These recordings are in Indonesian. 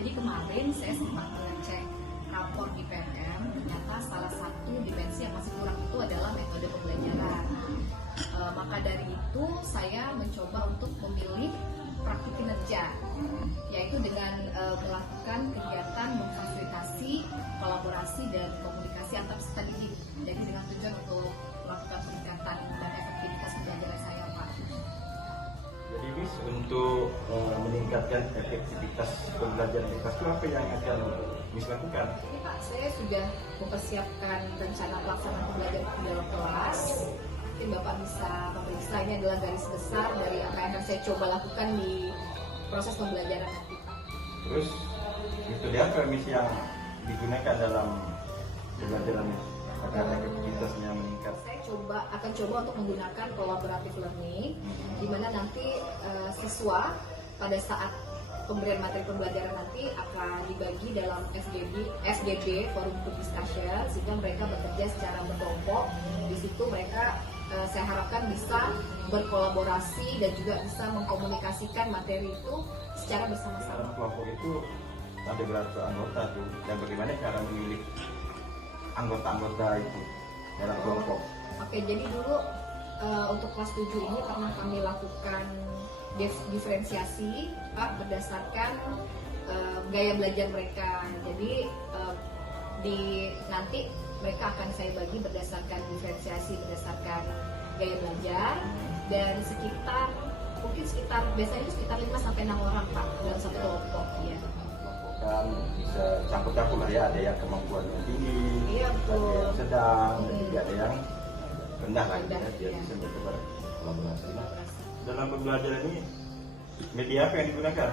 Jadi kemarin saya sempat mengecek rapor di PNM, ternyata salah satu dimensi yang masih kurang itu adalah metode pembelajaran. Maka dari itu saya mencoba untuk memilih praktik kinerja, yaitu dengan melakukan kegiatan memfasilitasi kolaborasi dan komunikasi antar peserta didik. Jadi dengan tujuan untuk melakukan peningkatan dan efektivitas pembelajaran saya, Pak. Jadi Miss, untuk meningkatkan efektivitas pembelajaran di kelas itu apa yang akan Miss lakukan? Ini Pak, saya sudah mempersiapkan rencana pelaksanaan pembelajaran di dalam kelas. Mungkin Bapak bisa memeriksa, ini adalah garis besar dari apa yang akan saya coba lakukan di proses pembelajaran nanti, Pak. Terus metode apa Miss yang digunakan dalam pembelajaran Miss agar efektivitasnya meningkat? Saya akan coba untuk menggunakan collaborative learning, di mana nanti siswa pada saat pemberian materi pembelajaran nanti akan dibagi dalam FGB, forum group discussion, sehingga mereka bekerja secara berkelompok. Di situ mereka saya harapkan bisa berkolaborasi dan juga bisa mengkomunikasikan materi itu secara bersama-sama. Dalam kelompok itu ada berapa anggota tuh, dan bagaimana cara memilih anggota-anggota itu dalam kelompok? Oke, jadi dulu untuk kelas 7 ini karena kami lakukan diferensiasi, Pak, berdasarkan gaya belajar mereka. Jadi nanti mereka akan saya bagi berdasarkan diferensiasi, berdasarkan gaya belajar, dan biasanya itu sekitar 5-6 orang, Pak, dalam satu kelompok. Ya. Kan bisa campur-campur lah ya, ada yang kemampuannya tinggi, Iya, betul. ada yang sedang, dan juga ada yang rendah lah ya, Rendah, biar iya. bisa berkolaborasi. Nah, dalam pembelajaran ini media apa yang digunakan?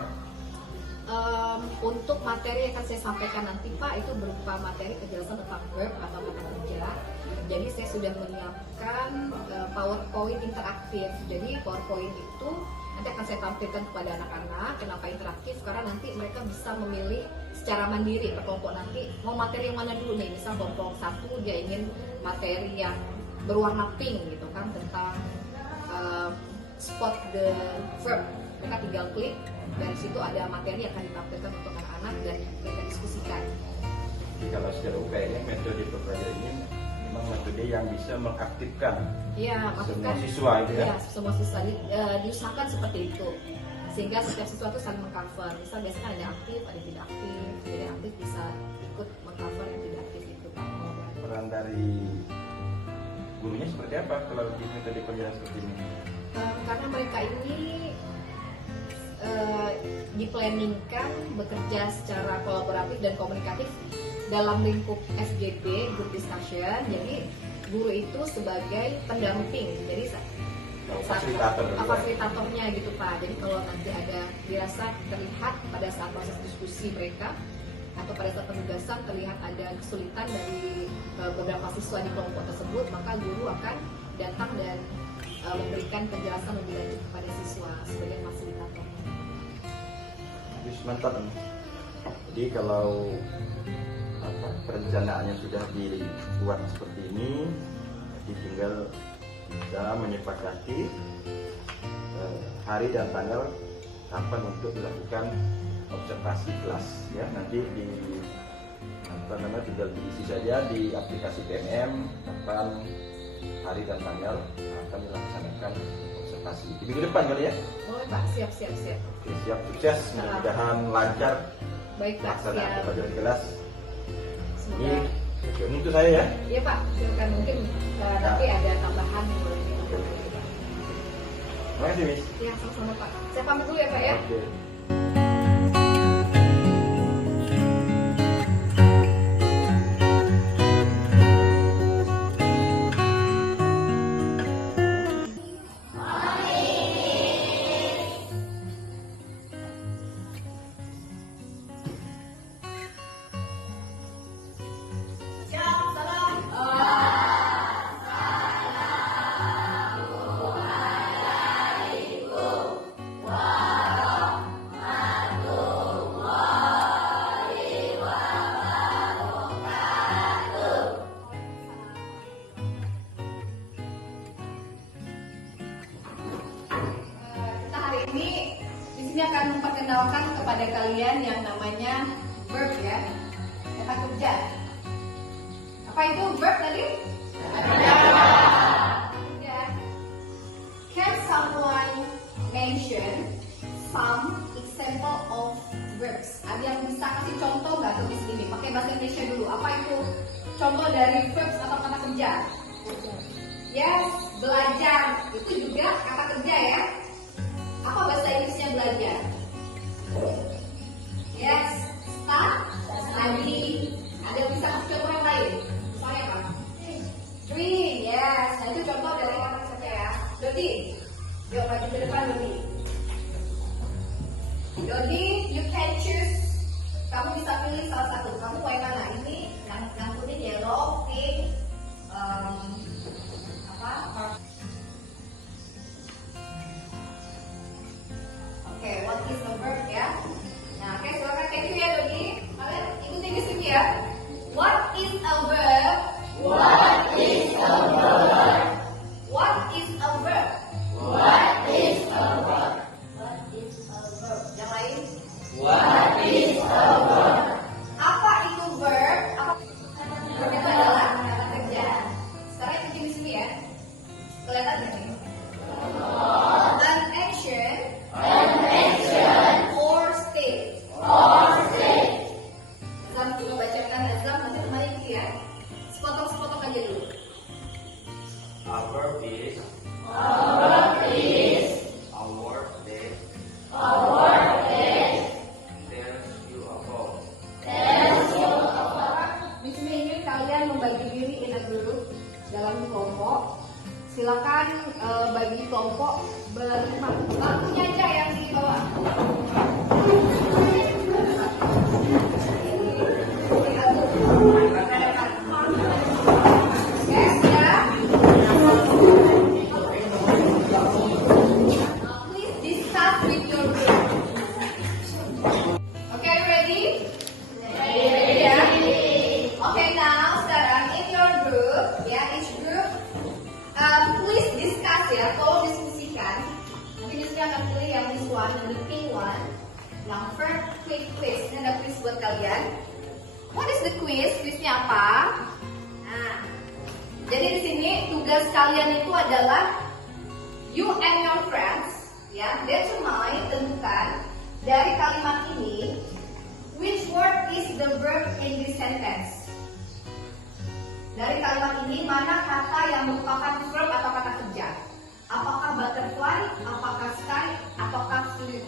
Untuk materi yang akan saya sampaikan nanti, Pak, itu berupa materi kejelasan tentang verb atau kata kerja. Jadi saya sudah menyiapkan PowerPoint interaktif. Jadi PowerPoint itu nanti akan saya tampilkan kepada anak-anak. Kenapa interaktif? Karena nanti mereka bisa memilih secara mandiri per kelompok nanti mau materi yang mana dulu nih. Misal kelompok 1 dia ingin materi yang berwarna pink gitu kan, tentang spot the verb. Mereka tinggal klik, dari situ ada materi yang akan ditampilkan untuk anak-anak dan mereka diskusikan. Jadi kalau secara UKM metode pembelajaran ini memang metode yang bisa mengaktifkan semua siswa itu ya? Ya, semua siswa diusahakan seperti itu, sehingga setiap siswa itu saling mengcover. Misal biasanya kan ada aktif, ada tidak aktif, jadi yang aktif bisa ikut mengcover yang tidak aktif itu, Pak. Peran dari gurunya seperti apa kalau di metode pembelajaran seperti ini? Karena mereka ini diplanningkan bekerja secara kolaboratif dan komunikatif dalam lingkup FGB, group discussion. Jadi guru itu sebagai pendamping, jadi fasilitatornya gitu, Pak. Jadi kalau nanti ada dirasa terlihat pada saat proses diskusi mereka atau pada saat penugasan terlihat ada kesulitan dari beberapa siswa di kelompok tersebut, maka guru akan datang dan memberikan penjelasan lebih lanjut kepada siswa sebagai fasilitator. Mantap nih. Jadi kalau perencanaannya sudah dibuat seperti ini, jadi tinggal kita menyepakati hari dan tanggal kapan untuk dilakukan observasi kelas ya. Nanti tinggal diisi saja di aplikasi PNM kapan hari dan tanggal akan dilaksanakan observasi. Di minggu depan kali ya? Oh, Pak, siap. Oke, siap, sukses, mudah-mudahan lancar. Baik, Pak, pelaksanaan siap. pembelajaran kelas. Ini Semoga. untuk saya ya. Iya, Pak, silakan, mungkin nanti ada tambahan yang boleh ditambahkan. Terima kasih, Miss. Ya, sama-sama, Pak. Saya pamit dulu ya, Pak ya. Oke. memperkenalkan kepada kalian yang namanya verb ya, kata kerja. Apa itu verb tadi? Ya. Can someone mention some example of verbs? Ada yang bisa kasih contoh nggak tulis ini? Pakai bahasa Indonesia dulu. Apa itu contoh dari verbs atau kata kerja? Yes, belajar. Itu juga kata kerja ya. Apa bahasa Inggrisnya belajar? Yes, study. Ada yang bisa kasih contoh yang lain? Misalnya apa? Dream, yes. Nah itu contoh dari kata kerja ya. Dodi, yuk maju ke depan Dodi. Dodi, you can choose. Kamu bisa pilih salah satu. Kamu mau yang mana? Ini yang kuning, yellow, pink, Oke, what is a verb ya? Nah, oke, silakan thank you ya Dodi. Kalian ikutin di sini ya. What is a verb? What is a verb? What is a verb? What is a verb? What is a verb? Yang lain? What is a verb? Apa itu verb? Verb itu adalah kata kerja. Sekarang ikutin di sini ya. Kelihatan nggak nih? An action or state. Azam dulu bacakan Azam, nanti temannya gitu ya. Sepotong-sepotong aja dulu. A verb is a word that tells you about. Di sini ingin kalian membagi diri in a group dalam kelompok. Silakan bagi kelompok berlima. Lampunya aja yang di bawah. Yes ya. Please discuss with your group. Okay, ready? Ready ya? Okay, now sekarang in your group, ya each group, please discuss ya, tolong diskusikan. Nanti Miss akan pilih yang this one, yang the pink one, yang first quick quiz. Ini ada quiz buat kalian. What is the quiz? Quiznya apa? Nah, jadi di sini tugas kalian itu adalah you and your friends, ya, determine, tentukan dari kalimat ini which word is the verb in this sentence. Dari kalimat ini mana kata yang merupakan verb atau kata kerja? Apakah butterfly, apakah sky, apakah flew?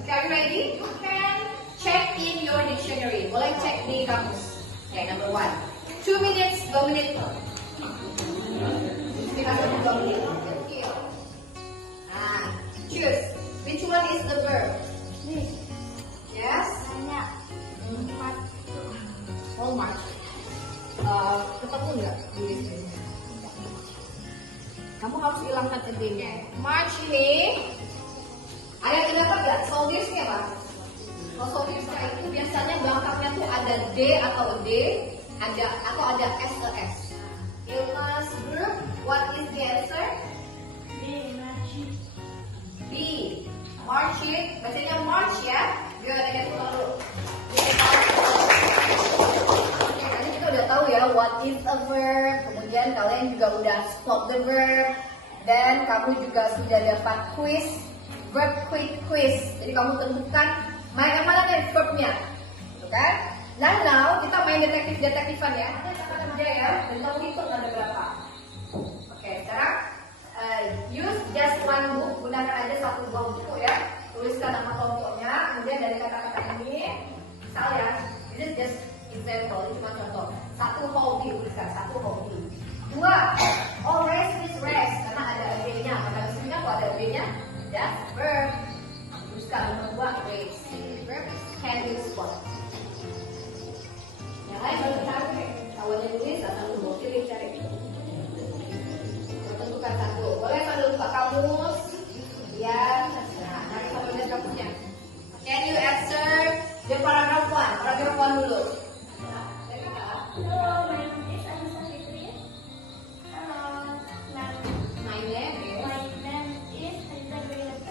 Okay, are you ready? You can check in your dictionary. Boleh cek di kamus. Okay, number 1. 2 minutes, 2 menit. Dikasih 2 menit. Nah, choose. Which one is the verb? Yes? Oh, march. Ketemu nggak di sini? Kamu harus hilangkan again-nya. March ini ada yang dapat nggak? Soldiers-nya apa? Kalau soldiers-nya itu biasanya belakangnya tuh ada D atau D, atau ada S atau S. Ilmas group, what is the answer? B. March it, bacanya march ya. Good, ada selalu. Tadi kita udah tahu ya what is a verb. Kemudian kalian juga udah spot the verb. Dan kamu juga sudah dapat quiz, verb quiz. Jadi kamu tentukan yang mana nih verbnya, gitu kan? Nah, now kita main detektifan ya. Ada kata kerja ya, dan kamu hitung ada berapa. Oke, sekarang use just one book, gunakan aja satu buah buku ya. Tuliskan nama kelompoknya, kemudian dari kata-kata ini, misalnya, this is just example, ini cuma contoh. 1 hobi, tuliskan 1 hobi. 2, oh rest is rest, karena ada A-nya, karena disini kok ada A-nya, that's verb. Tuliskan nomor 2, rest. Verb can be spot. Yang lain baru cari, awalnya tulis, atau tunggu, pilih cari. Tentukan 1, boleh sambil buka kamus. Ya, nah, nanti sambil lihat kamusnya. Can you answer the paragraph 1? Paragraph 1 dulu. Hello, my name is Anissa Fitri. Hello, my name is Anissa Fitri.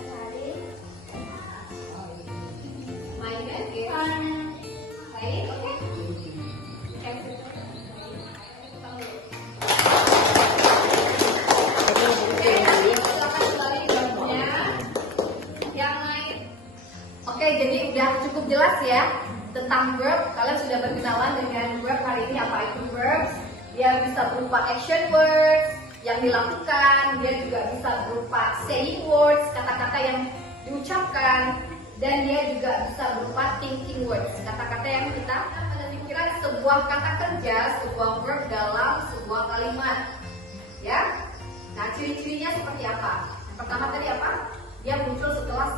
Oke, jadi udah cukup jelas ya tentang verb. Kalian sudah berkenalan dengan verb hari ini, apa itu verbs. Dia bisa berupa action words yang dilakukan, dia juga bisa berupa saying words, kata-kata yang diucapkan, dan dia juga bisa berupa thinking words, kata-kata yang kita pada pikiran sebuah kata kerja, sebuah verb dalam sebuah kalimat. Ya. Nah, ciri-cirinya seperti apa? Yang pertama tadi apa? Dia muncul setelah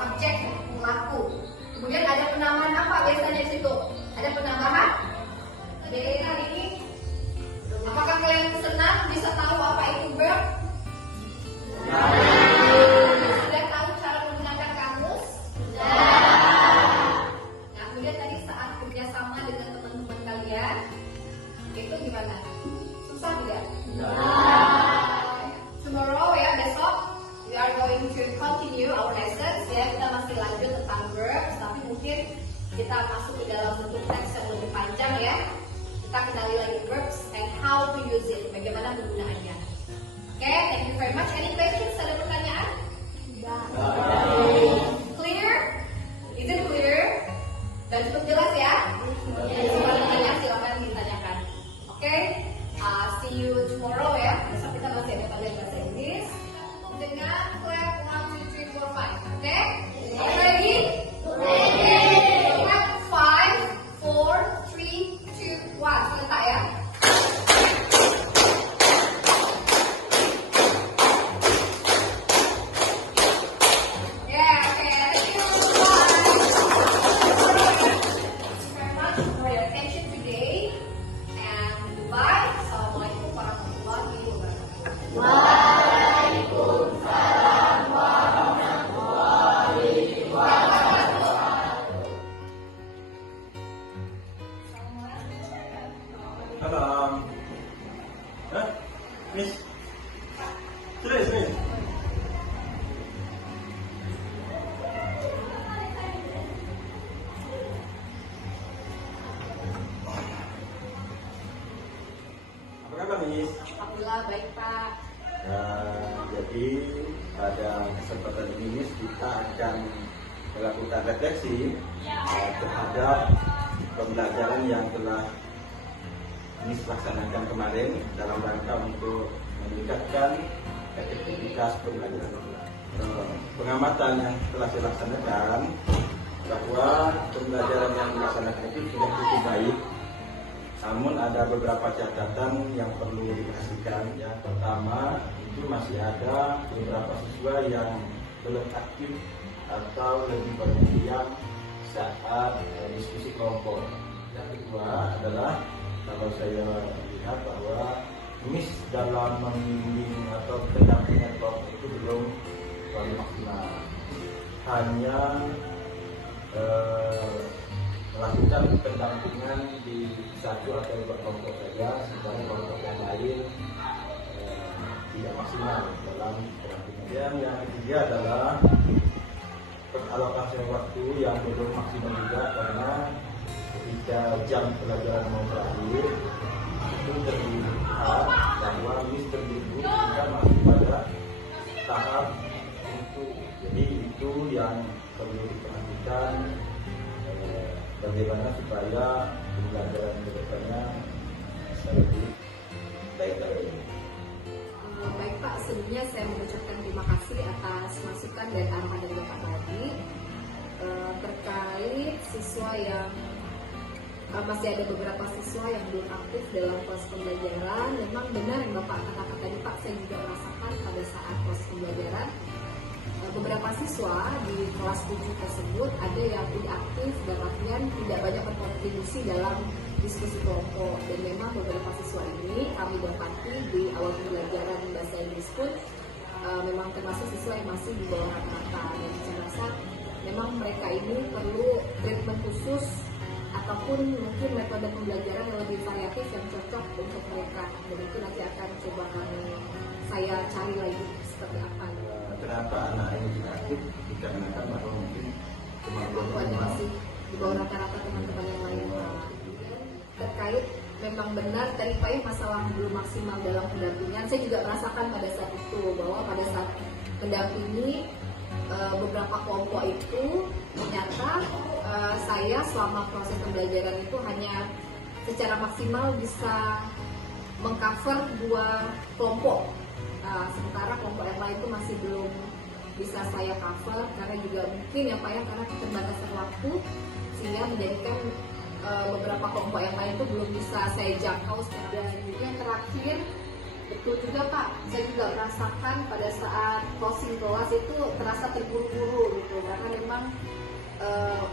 subjek pelaku. Kemudian ada penambahan apa biasanya di situ? Ada penambahan. Jadi hari ini, apakah kalian senang bisa tahu apa itu verb? Sudah tahu cara menggunakan kamus? Nah, kemudian tadi saat kerjasama dengan teman-teman kalian, itu gimana? Susah tidak? Tomorrow ya, besok we are going to continue our lessons ya. Kita masih lanjut tentang verbs, tapi mungkin kita masuk ke dalam bentuk teks yang lebih panjang ya. Kita kenali lagi verbs and how to use it, bagaimana penggunaannya. Oke, thank you very much. Any questions? Ada pertanyaan? Clear? Is it clear? Dan cukup jelas ya? Kalau bertanya silakan ditanyakan. Oke, see you tomorrow ya. Besok kita masih ada pelajaran bahasa Inggris dengan clap 1, 2, 3, 4, 5. Oke? Ready? Clap 5, 4, 3, 2, 1. Sebentar ya. Salam. Hah? Miss? Sini. Apa kabar, Miss? Alhamdulillah baik Pak. Nah, jadi pada kesempatan ini Miss, kita akan melakukan refleksi terhadap pembelajaran yang telah Miss laksanakan kemarin dalam rangka untuk meningkatkan efektivitas pembelajaran. Pengamatan yang telah dilaksanakan bahwa pembelajaran yang dilaksanakan itu sudah cukup baik, namun ada beberapa catatan yang perlu diperhatikan. Yang pertama, itu masih ada beberapa siswa yang belum aktif atau lebih banyak diam saat diskusi kelompok. Yang kedua adalah kalau saya lihat bahwa Miss dalam membimbing atau pendampingan kelompok itu belum terlalu maksimal, hanya melakukan pendampingan di satu atau dua kelompok saja, sementara kelompok yang lain tidak maksimal dalam pendampingan. Yang ketiga adalah alokasi waktu yang belum maksimal juga, karena ketika jam pelajaran mau berakhir itu terlihat bahwa Miss terburu-buru kita masih pada tahap itu. Jadi itu yang perlu diperhatikan, bagaimana supaya pembelajaran kedepannya bisa lebih baik lagi. Baik Pak, sebelumnya saya mengucapkan terima kasih atas masukan dan arahan dari Bapak tadi terkait siswa yang masih ada beberapa siswa yang belum aktif dalam proses pembelajaran. Memang benar yang Bapak katakan tadi Pak, saya juga merasakan pada saat proses pembelajaran beberapa siswa di kelas 7 tersebut ada yang tidak aktif dan artian tidak banyak berkontribusi dalam diskusi kelompok. Dan memang beberapa siswa ini kami dapati di awal pembelajaran bahasa Inggris pun memang termasuk siswa yang masih di bawah rata-rata, dan saya rasa memang mereka ini perlu treatment khusus ataupun mungkin metode pembelajaran yang lebih variatif yang cocok untuk mereka. Dan itu nanti akan coba saya cari lagi seperti apa. Kenapa anak ini tidak aktif? Dikarenakan bahwa mungkin kemampuannya masih di bawah rata-rata teman-teman yang lain. Terkait memang benar tadi Pak, masalah belum maksimal dalam pendampingan. Saya juga merasakan pada saat itu bahwa pada saat mendampingi beberapa kelompok itu saya selama proses pembelajaran itu hanya secara maksimal bisa mengcover 2 kelompok. Sementara kelompok yang lain itu masih belum bisa saya cover karena juga mungkin ya Pak ya, karena keterbatasan waktu sehingga menjadikan beberapa kelompok yang lain itu belum bisa saya jangkau secara. Dan yang terakhir, betul juga Pak, saya juga merasakan pada saat closing kelas itu terasa terburu-buru gitu karena memang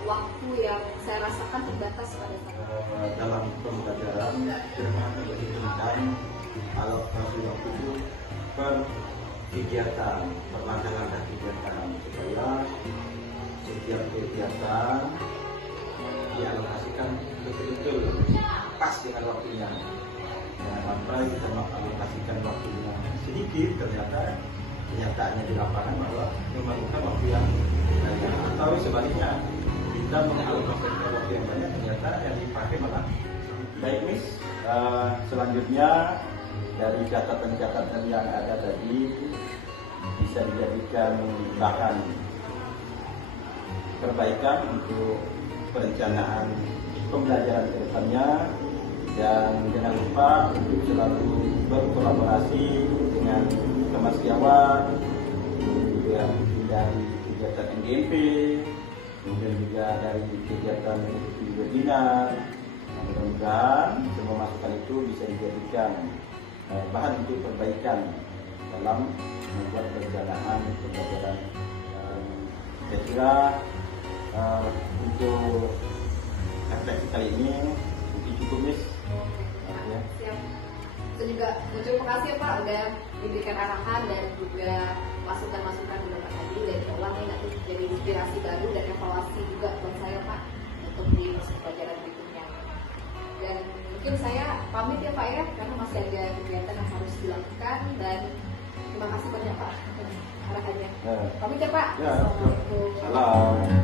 waktu yang saya rasakan terbatas pada saat dalam pembelajaran memang lebih tentang alokasi waktu itu per kegiatan, per langkah-langkah kegiatan supaya setiap kegiatan dialokasikan betul-betul pas dengan waktunya. Jangan sampai kita mengalokasikan waktu yang sedikit, ternyata kenyataannya di lapangan bahwa memerlukan waktu yang banyak, atau sebaliknya kita mengalokasikan waktu yang banyak ternyata yang dipakai malah. Baik Miss, selanjutnya dari catatan-catatan yang ada tadi bisa dijadikan bahan perbaikan untuk perencanaan pembelajaran ke depannya, dan jangan lupa untuk selalu berkolaborasi dengan teman sejawat, juga dari kegiatan NGMP, kemudian juga dari kegiatan webinar. Mudah-mudahan semua masukan itu bisa dijadikan bahan untuk perbaikan dalam membuat perencanaan pembelajaran. Saya kira untuk refleksi kali ini mungkin cukup Miss. Ya. Siap. Saya juga terima kasih Pak udah diberikan arahan dan juga masukan-masukan juga Pak tadi, dan insya ini nanti jadi inspirasi baru dan evaluasi juga buat saya Pak untuk di proses pelajaran berikutnya. Dan mungkin saya pamit ya Pak ya, karena masih ada kegiatan yang harus dilakukan, dan terima kasih banyak Pak arahannya. Pamit ya Pak. Ya. Assalamualaikum. Salam.